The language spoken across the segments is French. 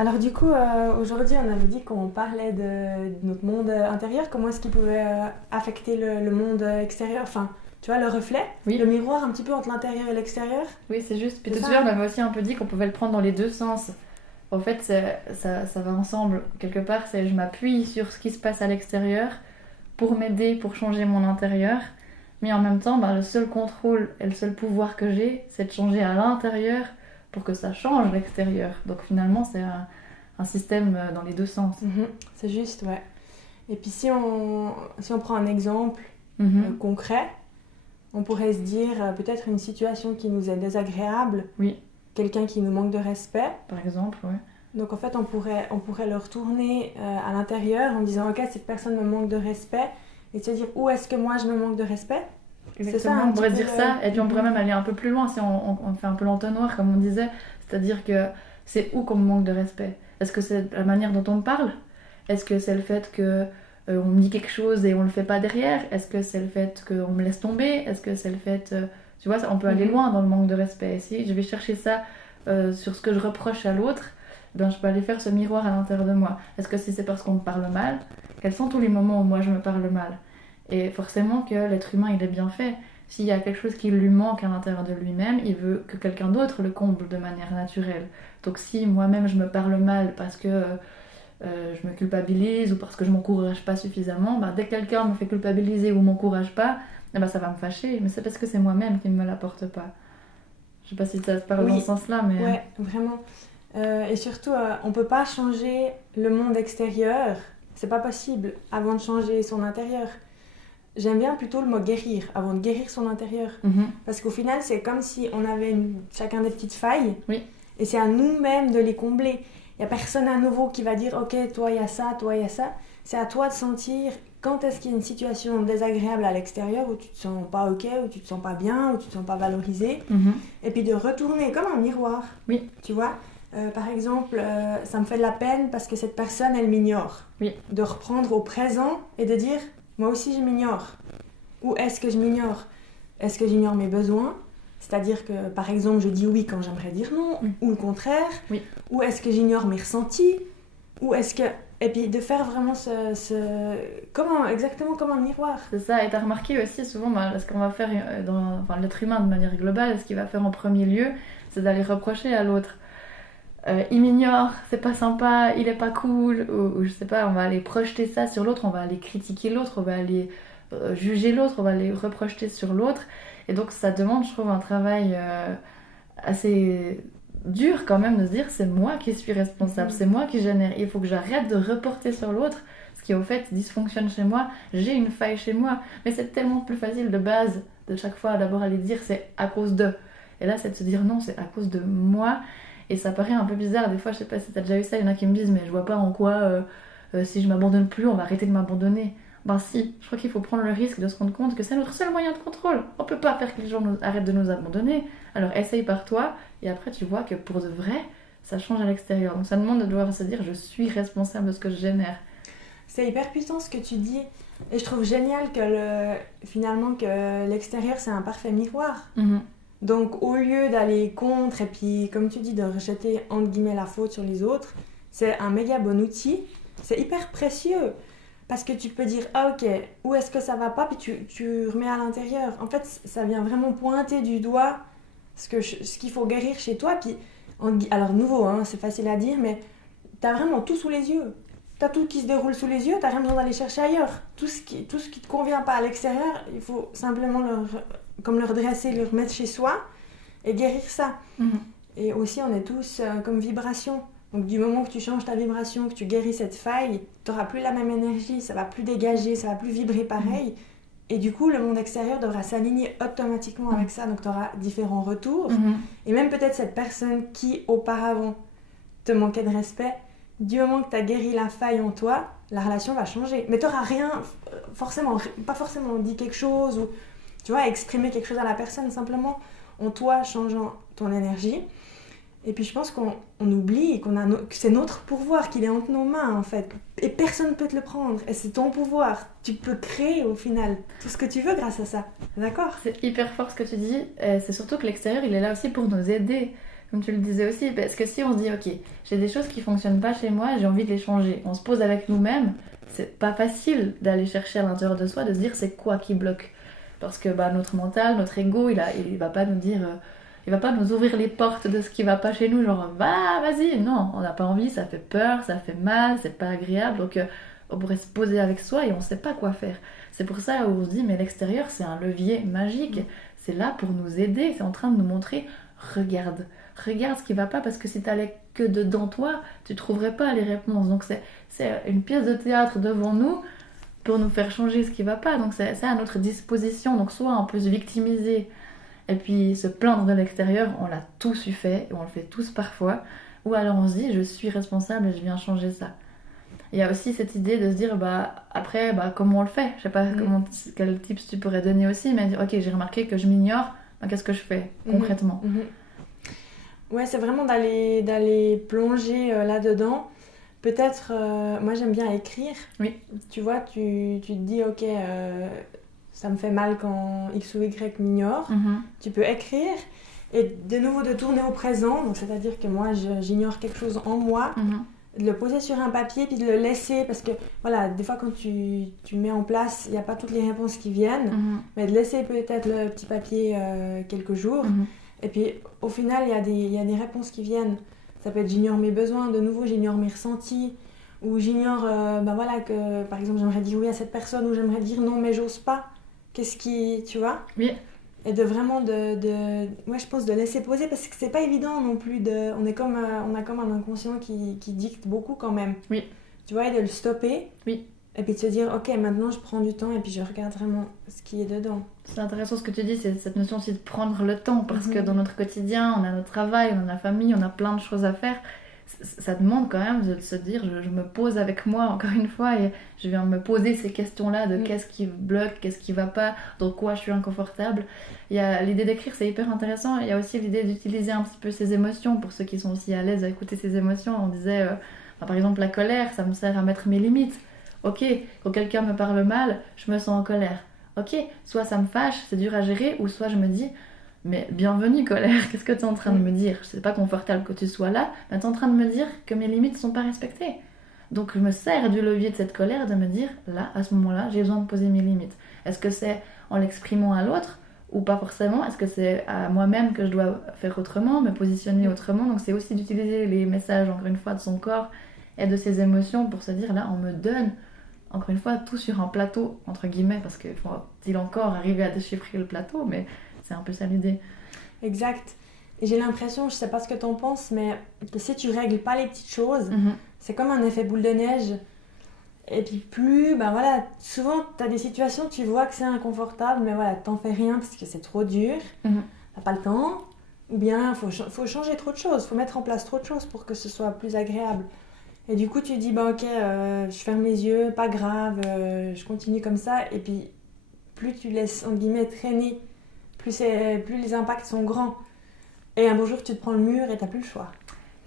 Alors du coup, aujourd'hui, on avait dit qu'on parlait de notre monde intérieur. Comment est-ce qu'il pouvait affecter le monde extérieur? Enfin, tu vois, le reflet, le Oui, miroir un petit peu entre l'intérieur et l'extérieur. oui, c'est juste. Puis C'est tout ça, à l'heure, on hein? avait aussi un peu dit qu'on pouvait le prendre dans les deux sens. En fait, ça va ensemble. Quelque part, c'est je m'appuie sur ce qui se passe à l'extérieur pour m'aider, pour changer mon intérieur. Mais en même temps, le seul contrôle et le seul pouvoir que j'ai, c'est de changer à l'intérieur pour que ça change l'extérieur. Donc finalement, c'est un système dans les deux sens. Mhm, c'est juste, ouais. Et puis si on prend un exemple Mhm. concret, on pourrait se dire peut-être une situation qui nous est désagréable, Oui, quelqu'un qui nous manque de respect. par exemple, ouais. Donc en fait, on pourrait le retourner à l'intérieur en disant ok, cette personne me manque de respect et se dire où est-ce que moi je me manque de respect. C'est ça Exactement, un on petit pourrait peu dire ça, et puis on pourrait même aller un peu plus loin si on fait un peu l'entonnoir, comme on disait. C'est-à-dire que c'est où qu'on me manque de respect? Est-ce que c'est la manière dont on me parle? Est-ce que c'est le fait que on me dit quelque chose et on le fait pas derrière? Est-ce que c'est le fait qu'on me laisse tomber? Est-ce que c'est le fait... tu vois, on peut aller Mhm. loin dans le manque de respect. Et si je vais chercher ça sur ce que je reproche à l'autre, ben, je peux aller faire ce miroir à l'intérieur de moi. Est-ce que si c'est parce qu'on me parle mal? Quels sont tous les moments où moi je me parle mal? Et forcément que l'être humain, il est bien fait. S'il y a quelque chose qui lui manque à l'intérieur de lui-même, il veut que quelqu'un d'autre le comble de manière naturelle. Donc si moi-même je me parle mal parce que je me culpabilise ou parce que je m'encourage pas suffisamment, dès que quelqu'un me fait culpabiliser ou m'encourage pas, ça va me fâcher. Mais c'est parce que c'est moi-même qui ne me l'apporte pas. Je sais pas si ça te parle dans ce Oui, sens-là, mais... ouais, vraiment. Et surtout, on peut pas changer le monde extérieur, c'est pas possible avant de changer son intérieur. J'aime bien plutôt le mot guérir, avant de guérir son intérieur. Mhm. Parce qu'au final, c'est comme si on avait chacun des petites failles, Oui. et c'est à nous-mêmes de les combler. Il n'y a personne à nouveau qui va dire, ok, toi, il y a ça, toi, il y a ça. C'est à toi de sentir quand est-ce qu'il y a une situation désagréable à l'extérieur où tu te sens pas ok, où tu te sens pas bien, où tu te sens pas valorisé. Mhm. Et puis de retourner comme un miroir, Oui. tu vois. Par exemple, ça me fait de la peine parce que cette personne, elle m'ignore. Oui. De reprendre au présent et de dire, moi aussi je m'ignore. Ou est-ce que je m'ignore? Est-ce que j'ignore mes besoins? C'est-à-dire que, par exemple, je dis oui quand j'aimerais dire non, Oui. ou le contraire. Oui. Ou est-ce que j'ignore mes ressentis? Ou est-ce que... Et puis de faire vraiment exactement comme un miroir. C'est ça, et t'as remarqué aussi souvent ce qu'on va faire enfin, l'être humain de manière globale, ce qu'il va faire en premier lieu, c'est d'aller reprocher à l'autre. Il m'ignore, c'est pas sympa, il est pas cool, ou je sais pas, on va aller projeter ça sur l'autre, on va aller critiquer l'autre, on va aller juger l'autre, on va aller reprojeter sur l'autre. Et donc ça demande, je trouve, un travail assez dur quand même de se dire c'est moi qui suis responsable, c'est moi qui génère. Il faut que j'arrête de reporter sur l'autre ce qui au fait dysfonctionne chez moi. J'ai une faille chez moi, mais c'est tellement plus facile de base de chaque fois d'abord aller dire c'est à cause de. Et là c'est de se dire non, c'est à cause de moi. Et ça paraît un peu bizarre, des fois je sais pas si t'as déjà eu ça, il y en a qui me disent mais je vois pas en quoi si je m'abandonne plus on va arrêter de m'abandonner. Ben si, je crois qu'il faut prendre le risque de se rendre compte que c'est notre seul moyen de contrôle. On peut pas faire que les gens arrêtent de nous abandonner. Alors essaye par toi, et après tu vois que pour de vrai, ça change à l'extérieur. Donc ça demande de devoir se dire je suis responsable de ce que je génère. C'est hyper puissant ce que tu dis. Et je trouve génial que finalement que l'extérieur c'est un parfait miroir. Mhm. Donc au lieu d'aller contre et puis comme tu dis de rejeter entre guillemets la faute sur les autres, c'est un méga bon outil. C'est hyper précieux parce que tu peux dire ah ok, où est-ce que ça va pas puis tu remets à l'intérieur. En fait ça vient vraiment pointer du doigt ce qu'il faut guérir chez toi. Puis alors nouveau hein, c'est facile à dire mais t'as vraiment tout sous les yeux. T'as tout qui se déroule sous les yeux, t'as rien besoin d'aller chercher ailleurs. Tout ce qui te convient pas à l'extérieur, il faut simplement comme le redresser, le remettre chez soi et guérir ça. Mhm. Et aussi, on est tous comme vibration. Donc du moment que tu changes ta vibration, que tu guéris cette faille, t'auras plus la même énergie, ça va plus dégager, ça va plus vibrer pareil. Et du coup, le monde extérieur devra s'aligner automatiquement avec ça. Donc tu auras différents retours. Mhm. Et même peut-être cette personne qui auparavant te manquait de respect, du moment que tu as guéri la faille en toi, la relation va changer. Mais tu n'auras rien, forcément, pas forcément dit quelque chose ou tu vois, exprimer quelque chose à la personne, simplement en toi changeant ton énergie. Et puis je pense qu'on oublie que c'est notre pouvoir, qu'il est entre nos mains en fait. Et personne ne peut te le prendre. Et c'est ton pouvoir. Tu peux créer au final tout ce que tu veux grâce à ça. D'accord? C'est hyper fort ce que tu dis. C'est surtout que l'extérieur, il est là aussi pour nous aider. comme tu le disais aussi, parce que si on se dit, ok, j'ai des choses qui fonctionnent pas chez moi, j'ai envie de les changer, on se pose avec nous-mêmes, c'est pas facile d'aller chercher à l'intérieur de soi, de se dire c'est quoi qui bloque. Parce que notre mental, notre ego, il va pas nous dire, il va pas nous ouvrir les portes de ce qui va pas chez nous, genre bah vas-y, non, on n'a pas envie, ça fait peur, ça fait mal, c'est pas agréable, donc on pourrait se poser avec soi et on sait pas quoi faire. C'est pour ça où on se dit, mais l'extérieur c'est un levier magique, c'est là pour nous aider, c'est en train de nous montrer, regarde ce qui va pas, parce que si t'allais que dedans toi, tu trouverais pas les réponses. Donc c'est une pièce de théâtre devant nous pour nous faire changer ce qui va pas. Donc c'est à notre disposition. Donc soit on peut se victimiser et puis se plaindre de l'extérieur, on l'a tous eu fait, et on le fait tous parfois, ou alors on se dit je suis responsable et je viens changer ça. Il y a aussi cette idée de se dire après comment on le fait. Je sais pas quel tips tu pourrais donner aussi, mais dire ok, j'ai remarqué que je m'ignore, qu'est-ce que je fais concrètement? Ouais, c'est vraiment d'aller plonger là-dedans. Peut-être, moi j'aime bien écrire. Oui. Tu vois, tu te dis, ok, ça me fait mal quand X ou Y m'ignore. Tu peux écrire et de nouveau de tourner au présent. Donc, c'est-à-dire que moi, j'ignore quelque chose en moi, de le poser sur un papier puis de le laisser. Parce que, voilà, des fois quand tu mets en place, il n'y a pas toutes les réponses qui viennent. Mais de laisser peut-être le petit papier quelques jours. Et puis, au final, il y a des réponses qui viennent. Ça peut être j'ignore mes besoins, de nouveau j'ignore mes ressentis, ou j'ignore voilà, que par exemple j'aimerais dire oui à cette personne, ou j'aimerais dire non mais j'ose pas. Qu'est-ce qui, tu vois? Oui. Et de vraiment ouais, je pense de laisser poser, parce que c'est pas évident non plus on a comme un inconscient qui dicte beaucoup quand même. Oui. Tu vois, et de le stopper. Oui. Et puis de se dire ok, maintenant je prends du temps et puis je regarde vraiment ce qui est dedans. C'est intéressant ce que tu dis, c'est cette notion aussi de prendre le temps, parce que dans notre quotidien, on a notre travail, on a la famille, on a plein de choses à faire. Ça demande quand même de se dire, je me pose avec moi encore une fois et je viens me poser ces questions-là de qu'est-ce qui bloque, qu'est-ce qui va pas, dans quoi je suis inconfortable. Il y a l'idée d'écrire, c'est hyper intéressant. Il y a aussi l'idée d'utiliser un petit peu ses émotions, pour ceux qui sont aussi à l'aise à écouter ses émotions. On disait, par exemple, la colère, ça me sert à mettre mes limites. Ok, quand quelqu'un me parle mal, je me sens en colère. Ok, soit ça me fâche, c'est dur à gérer, ou soit je me dis, mais bienvenue colère, qu'est-ce que tu es en train de me dire? C'est pas confortable que tu sois là, mais tu es en train de me dire que mes limites sont pas respectées. Donc je me sers du levier de cette colère de me dire, là, à ce moment-là, j'ai besoin de poser mes limites. Est-ce que c'est en l'exprimant à l'autre, ou pas forcément? Est-ce que c'est à moi-même que je dois faire autrement, me positionner autrement? Donc c'est aussi d'utiliser les messages, encore une fois, de son corps et de ses émotions pour se dire, là, on me donne encore une fois, tout sur un plateau, entre guillemets, parce qu'il faut-il encore arriver à déchiffrer le plateau, mais c'est un peu ça l'idée. Exact. Et j'ai l'impression, je sais pas ce que t'en penses, mais que si tu règles pas les petites choses, c'est comme un effet boule de neige. Et puis plus, voilà, souvent t'as des situations, tu vois que c'est inconfortable, mais voilà, t'en fais rien parce que c'est trop dur, t'as pas le temps, ou bien faut changer trop de choses, faut mettre en place trop de choses pour que ce soit plus agréable. Et du coup, tu dis, ok, je ferme les yeux, pas grave, je continue comme ça. Et puis, plus tu laisses, entre guillemets, traîner, plus les impacts sont grands. Et un beau jour, tu te prends le mur et t'as plus le choix.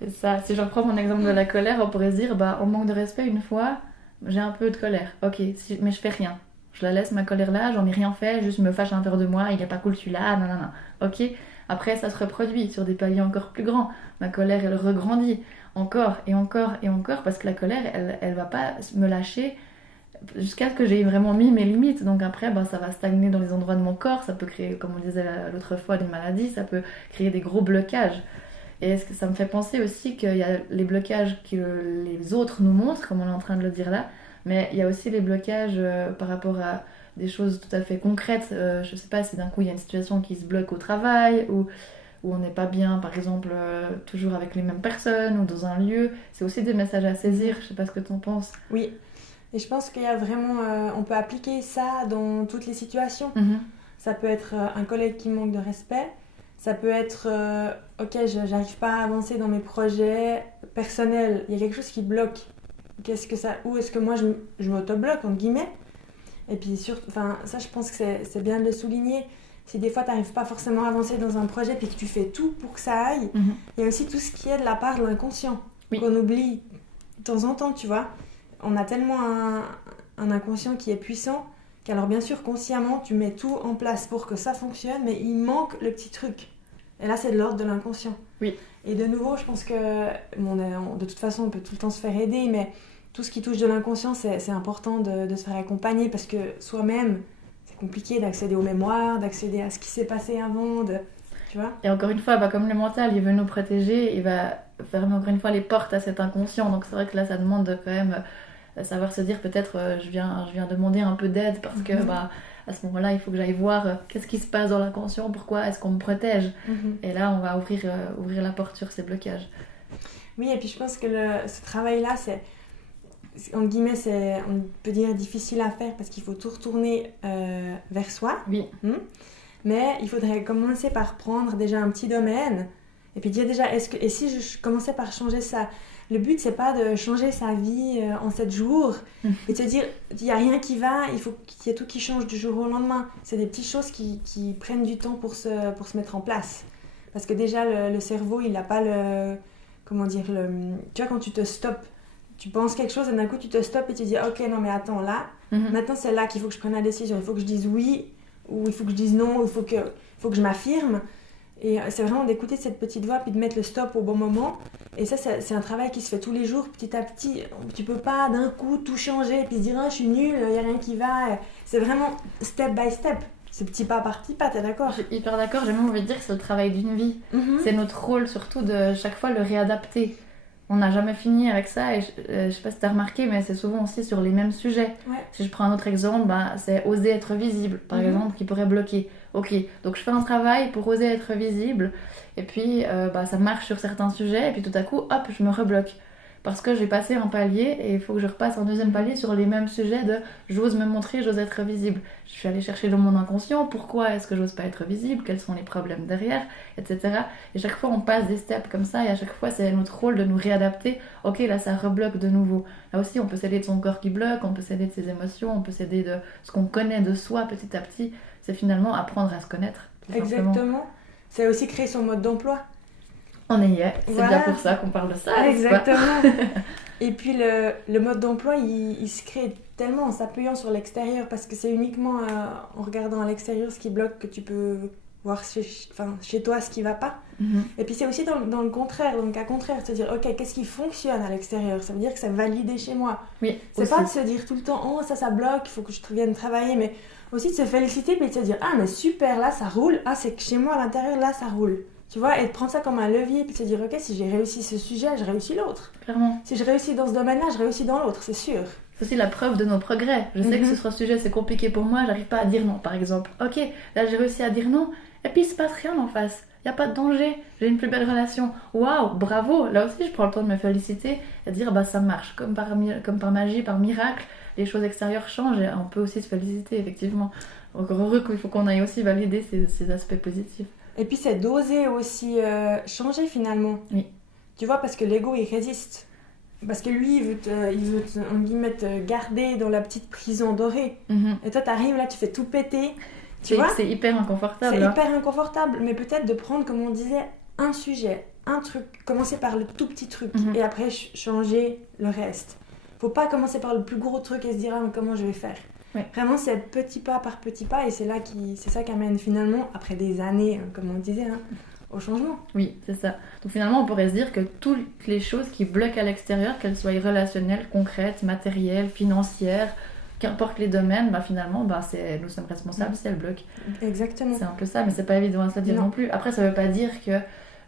C'est ça. Si je reprends mon exemple de la colère, on pourrait se dire, on manque de respect une fois, j'ai un peu de colère. Ok, mais je fais rien. Je la laisse, ma colère là, j'en ai rien fait, juste je me fâche à l'intérieur de moi, il est pas cool celui-là, non. Ok, après ça se reproduit sur des paliers encore plus grands. Ma colère, elle regrandit. Encore et encore et encore, parce que la colère, elle va pas me lâcher jusqu'à ce que j'ai vraiment mis mes limites. Donc après, ça va stagner dans les endroits de mon corps, ça peut créer, comme on disait l'autre fois, des maladies, ça peut créer des gros blocages. Et ça me fait penser aussi qu'il y a les blocages que les autres nous montrent, comme on est en train de le dire là, mais il y a aussi les blocages par rapport à des choses tout à fait concrètes. Je sais pas si d'un coup il y a une situation qui se bloque au travail, ou où on n'est pas bien, par exemple, toujours avec les mêmes personnes ou dans un lieu. C'est aussi des messages à saisir, je sais pas ce que tu en penses. Oui, et je pense qu'il y a vraiment... on peut appliquer ça dans toutes les situations. Ça peut être un collègue qui manque de respect, ça peut être, ok, j'arrive pas à avancer dans mes projets personnels, il y a quelque chose qui bloque. Où est-ce que moi je m'auto-bloque, entre guillemets. Et puis surtout, ça je pense que c'est bien de le souligner. Si des fois tu n'arrives pas forcément à avancer dans un projet puis que tu fais tout pour que ça aille, il y a aussi tout ce qui est de la part de l'inconscient, qu'on oublie de temps en temps, tu vois. On a tellement un inconscient qui est puissant qu'alors bien sûr consciemment tu mets tout en place pour que ça fonctionne, mais il manque le petit truc. Et là, c'est de l'ordre de l'inconscient. Oui. Et de nouveau, je pense que de toute façon, on peut tout le temps se faire aider, mais tout ce qui touche de l'inconscient, c'est important de se faire accompagner parce que soi-même, c'est compliqué d'accéder aux mémoires, d'accéder à ce qui s'est passé avant, tu vois. Et encore une fois, comme le mental, il veut nous protéger, il va fermer encore une fois les portes à cet inconscient. Donc c'est vrai que là, ça demande de quand même savoir se dire peut-être je viens demander un peu d'aide parce que à ce moment-là, il faut que j'aille voir qu'est-ce qui se passe dans l'inconscient, pourquoi est-ce qu'on me protège. Et là, on va ouvrir la porte sur ces blocages. Oui, et puis je pense que ce travail-là, en guillemets, on peut dire difficile à faire parce qu'il faut tout retourner vers soi. Oui. Mais il faudrait commencer par prendre déjà un petit domaine et puis dire déjà, et si je commençais par changer ça? Le but, c'est pas de changer sa vie en 7 jours et de se dire, il n'y a rien qui va, il faut qu'il y ait tout qui change du jour au lendemain. C'est des petites choses qui prennent du temps pour se mettre en place. Parce que déjà, le cerveau, il n'a pas comment dire, tu vois, quand tu te stoppes, tu penses quelque chose et d'un coup, tu te stoppes et tu dis, ok, non, mais attends, là, maintenant, c'est là qu'il faut que je prenne la décision. Il faut que je dise oui, ou il faut que je dise non, ou il faut que je m'affirme. Et c'est vraiment d'écouter cette petite voix puis de mettre le stop au bon moment. Et ça, c'est un travail qui se fait tous les jours, petit à petit. Tu peux pas d'un coup tout changer et puis se dire je suis nulle, il n'y a rien qui va. C'est vraiment step by step. C'est petit pas par petit pas, t'es d'accord? Je suis hyper d'accord, j'ai même envie de dire que c'est le travail d'une vie. C'est notre rôle surtout de chaque fois le réadapter. On n'a jamais fini avec ça et je sais pas si tu as remarqué, mais c'est souvent aussi sur les mêmes sujets. Ouais. Si je prends un autre exemple, c'est oser être visible, par exemple, qui pourrait bloquer. Ok, donc je fais un travail pour oser être visible et puis ça marche sur certains sujets et puis tout à coup, hop, je me rebloque. Parce que j'ai passé un palier et il faut que je repasse un deuxième palier sur les mêmes sujets de j'ose me montrer, j'ose être visible. Je suis allée chercher dans mon inconscient, pourquoi est-ce que j'ose pas être visible, quels sont les problèmes derrière, etc. Et chaque fois on passe des steps comme ça et à chaque fois c'est notre rôle de nous réadapter. Ok, là ça rebloque de nouveau. Là aussi on peut s'aider de son corps qui bloque, on peut s'aider de ses émotions, on peut s'aider de ce qu'on connaît de soi petit à petit. C'est finalement apprendre à se connaître. Exactement. C'est aussi créer son mode d'emploi. On y est, c'est voilà. bien pour ça qu'on parle de ça. Exactement. Et puis le mode d'emploi, il se crée tellement en s'appuyant sur l'extérieur parce que c'est uniquement en regardant à l'extérieur ce qui bloque que tu peux voir chez toi ce qui va pas. Et puis c'est aussi dans le contraire, donc à contraire, se dire ok, qu'est-ce qui fonctionne à l'extérieur? Ça veut dire que c'est validé chez moi. Oui, c'est aussi. pas de se dire tout le temps oh ça bloque, il faut que je vienne travailler, mais aussi de se féliciter puis de se dire ah mais super, là ça roule, ah c'est que chez moi à l'intérieur là ça roule. Tu vois, et de prendre ça comme un levier puis de se dire ok, si j'ai réussi ce sujet, je réussis l'autre. Clairement. Si je réussis dans ce domaine-là, je réussis dans l'autre, c'est sûr. C'est aussi la preuve de nos progrès. Je sais que ce sujet c'est compliqué pour moi, j'arrive pas à dire non par exemple. Ok, là j'ai réussi à dire non, et puis il se passe rien en face. Il n'y a pas de danger, j'ai une plus belle relation. Waouh, bravo. Là aussi je prends le temps de me féliciter et de dire ça marche. Comme par magie, par miracle, les choses extérieures changent et on peut aussi se féliciter effectivement. Encore heureux qu'il faut qu'on aille aussi valider ces aspects positifs. Et puis c'est d'oser aussi changer finalement. Oui. Tu vois, parce que l'ego il résiste. Parce que lui il veut en guillemets te garder dans la petite prison dorée. Et toi t'arrives là, tu fais tout péter. Tu vois, c'est hyper inconfortable. C'est hyper inconfortable, mais peut-être de prendre, comme on disait, un sujet, un truc, commencer par le tout petit truc et après changer le reste. Faut pas commencer par le plus gros truc et se dire mais comment je vais faire. Ouais. Vraiment c'est petit pas par petit pas et c'est ça qui amène finalement, après des années, comme on disait, au changement. Oui, c'est ça. Donc finalement on pourrait se dire que toutes les choses qui bloquent à l'extérieur, qu'elles soient relationnelles, concrètes, matérielles, financières, qu'importe les domaines, finalement, nous sommes responsables si elles bloquent. Exactement. C'est un peu ça, mais c'est pas évident à se dire non plus. Après, ça veut pas dire que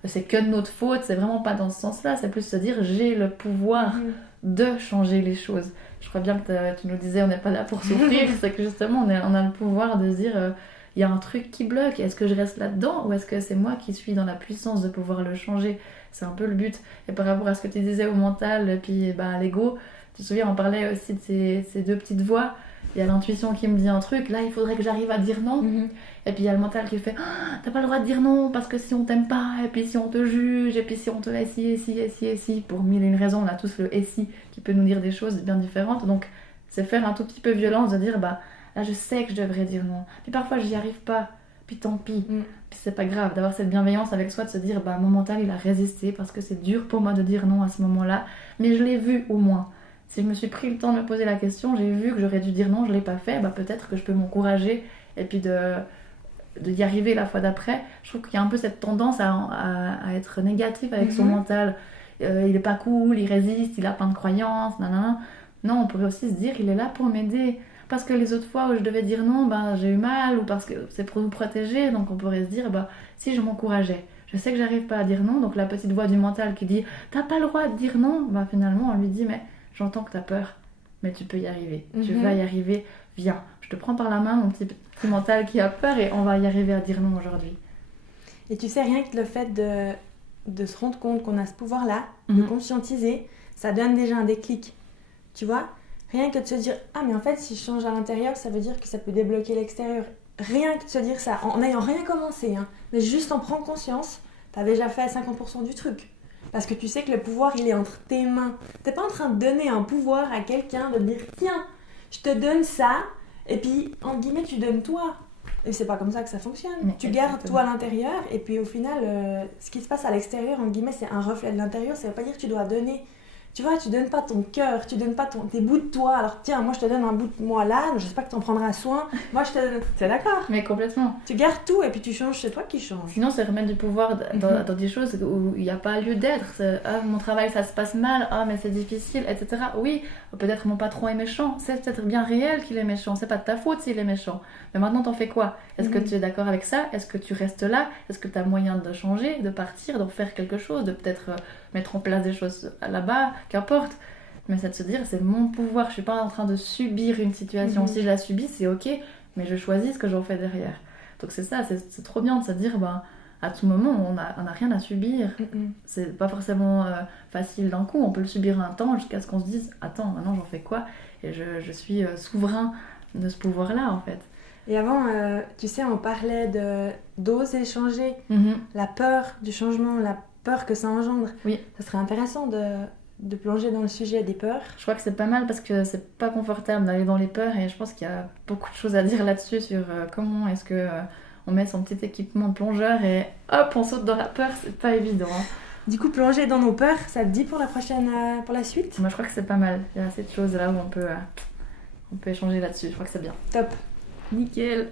c'est que de notre faute, c'est vraiment pas dans ce sens-là. C'est plus se dire, j'ai le pouvoir de changer les choses. Je crois bien que tu nous disais, on n'est pas là pour souffrir, c'est que justement, on a le pouvoir de se dire, il y a un truc qui bloque, est-ce que je reste là-dedans ou est-ce que c'est moi qui suis dans la puissance de pouvoir le changer? C'est un peu le but. Et par rapport à ce que tu disais au mental, et puis à l'ego, tu te souviens, on parlait aussi de ces deux petites voix. Il y a l'intuition qui me dit un truc, là il faudrait que j'arrive à dire non. Et puis il y a le mental qui fait t'as pas le droit de dire non parce que si on t'aime pas, et puis si on te juge, et puis si on te si, pour mille et une raisons, on a tous le si qui peut nous dire des choses bien différentes. Donc c'est faire un tout petit peu violence de dire là je sais que je devrais dire non. Puis parfois j'y arrive pas, puis tant pis. Puis c'est pas grave d'avoir cette bienveillance avec soi, de se dire mon mental il a résisté parce que c'est dur pour moi de dire non à ce moment-là, mais je l'ai vu au moins. Si je me suis pris le temps de me poser la question, j'ai vu que j'aurais dû dire non, je ne l'ai pas fait, peut-être que je peux m'encourager et puis de d'y arriver la fois d'après. Je trouve qu'il y a un peu cette tendance à être négatif avec son mental. Il est pas cool, il résiste, il a plein de croyances, nanana. Non, on pourrait aussi se dire, il est là pour m'aider. Parce que les autres fois où je devais dire non, j'ai eu mal, ou parce que c'est pour nous protéger, donc on pourrait se dire, si je m'encourageais, je sais que j'arrive pas à dire non, donc la petite voix du mental qui dit, t'as pas le droit de dire non, finalement on lui dit, mais j'entends que t'as peur, mais tu peux y arriver, tu vas y arriver, viens, je te prends par la main, mon petit mental qui a peur, et on va y arriver à dire non aujourd'hui. Et tu sais, rien que le fait de se rendre compte qu'on a ce pouvoir-là, de conscientiser, ça donne déjà un déclic, tu vois. Rien que de se dire, ah mais en fait si je change à l'intérieur, ça veut dire que ça peut débloquer l'extérieur. Rien que de se dire ça, en n'ayant rien commencé, mais juste en prenant conscience, t'as déjà fait 50% du truc. Parce que tu sais que le pouvoir, il est entre tes mains. T'es pas en train de donner un pouvoir à quelqu'un, de dire, tiens, je te donne ça, et puis, entre guillemets, tu donnes toi. Et c'est pas comme ça que ça fonctionne. Mais tu gardes toi à l'intérieur, et puis au final, ce qui se passe à l'extérieur, entre guillemets, c'est un reflet de l'intérieur. Ça veut pas dire que tu dois donner. Tu vois, tu donnes pas ton cœur, tu donnes pas tes bouts de toi. Alors tiens, moi je te donne un bout de moi là, j'espère que tu en prendras soin. Moi je te donne... T'es d'accord? Mais complètement. Tu gardes tout et puis tu changes, c'est toi qui changes. Sinon c'est remettre du pouvoir dans des choses où il n'y a pas lieu d'être. Mon travail ça se passe mal, mais c'est difficile, etc. Oui, peut-être mon patron est méchant, c'est peut-être bien réel qu'il est méchant, c'est pas de ta faute s'il est méchant. Mais maintenant t'en fais quoi? Est-ce que tu es d'accord avec ça? Est-ce que tu restes là? Est-ce que tu as moyen de changer, de partir, d'en faire quelque chose, de peut-être mettre en place des choses là-bas, qu'importe. Mais c'est de se dire, c'est mon pouvoir, je suis pas en train de subir une situation. Si je la subis, c'est ok, mais je choisis ce que j'en fais derrière. Donc c'est ça, c'est trop bien de se dire, à tout moment, on n'a rien à subir. C'est pas forcément facile d'un coup, on peut le subir un temps jusqu'à ce qu'on se dise, attends, maintenant j'en fais quoi? Et je suis souverain de ce pouvoir-là, en fait. Et avant, tu sais, on parlait d'oser changer, la peur du changement, la peur que ça engendre. Oui. Ça serait intéressant de plonger dans le sujet des peurs. Je crois que c'est pas mal parce que c'est pas confortable d'aller dans les peurs et je pense qu'il y a beaucoup de choses à dire là-dessus sur comment est-ce que on met son petit équipement de plongeur et hop, on saute dans la peur, c'est pas évident. Du coup, plonger dans nos peurs, ça te dit pour la suite? Moi, je crois que c'est pas mal. Il y a assez de choses là où on peut échanger là-dessus. Je crois que c'est bien. Top. Nickel.